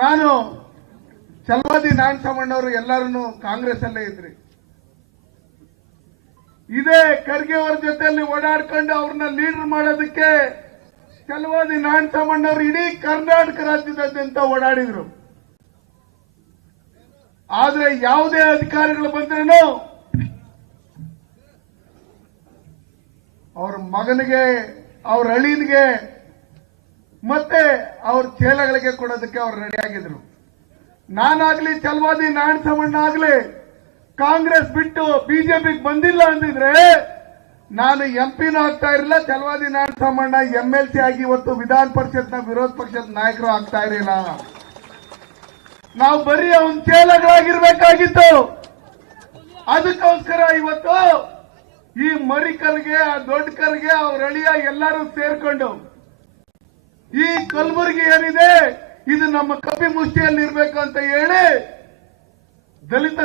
ನಾನು ಚಲವಾದಿ ನಾರಾಯಣಸ್ವಾಮಣ್ಣವರು ಎಲ್ಲರೂ ಕಾಂಗ್ರೆಸ್ ಅಲ್ಲೇ ಇದ್ರಿ. ಇದೇ ಖರ್ಗೆ ಅವ್ರ ಜೊತೆಯಲ್ಲಿ ಓಡಾಡ್ಕೊಂಡು ಅವ್ರನ್ನ ಲೀಡರ್ ಮಾಡೋದಕ್ಕೆ ಚಲವಾದಿ ನಾರಾಯಣಸ್ವಾಮಣ್ಣವರು ಇಡೀ ಕರ್ನಾಟಕ ರಾಜ್ಯದಾದ್ಯಂತ ಓಡಾಡಿದ್ರು. ಆದ್ರೆ ಯಾವುದೇ ಅಧಿಕಾರಿಗಳು ಬಂದ್ರೂ ಅವ್ರ ಮಗನಿಗೆ, ಅವ್ರ ಅಳಿನ್ಗೆ ಮತ್ತೆ ಅವ್ರ ಚೇಲಗಳಿಗೆ ಕೊಡೋದಕ್ಕೆ ಅವ್ರು ರೆಡಿ ಆಗಿದ್ರು. ನಾನಾಗ್ಲಿ ಚಲವಾದಿ ಸಮಣ್ಣ ಆಗ್ಲಿ ಕಾಂಗ್ರೆಸ್ ಬಿಟ್ಟು ಬಿಜೆಪಿಗೆ ಬಂದಿಲ್ಲ ಅಂದಿದ್ರೆ ನಾನು ಎಂಪಿನೂ ಆಗ್ತಾ ಇರಲಿಲ್ಲ, Chalavadi Samanna M L C ಆಗಿ ಇವತ್ತು ವಿಧಾನ ಪರಿಷತ್ನ ವಿರೋಧ ಪಕ್ಷದ ನಾಯಕರು ಆಗ್ತಾ ಇರಲಿಲ್ಲ. ನಾವು ಬರೀ ಅವನ್ ಚೇಲಗಳಾಗಿರ್ಬೇಕಾಗಿತ್ತು. ಅದಕ್ಕೋಸ್ಕರ ಇವತ್ತು ಈ ಮರಿಕಲ್ಗೆ, ಆ ದೊಡ್ಡ ಕಲ್ಗೆ ಅವ್ರ ಅಳಿಯ ಎಲ್ಲರೂ ಸೇರ್ಕೊಂಡು ಈ ಕಲಬುರಗಿ ಏನಿದೆ ಇದು ನಮ್ಮ ಕಪಿ ಮುಷ್ಟಿಯಲ್ಲಿ ಇರಬೇಕು ಅಂತ ಹೇಳಿ ದಲಿತ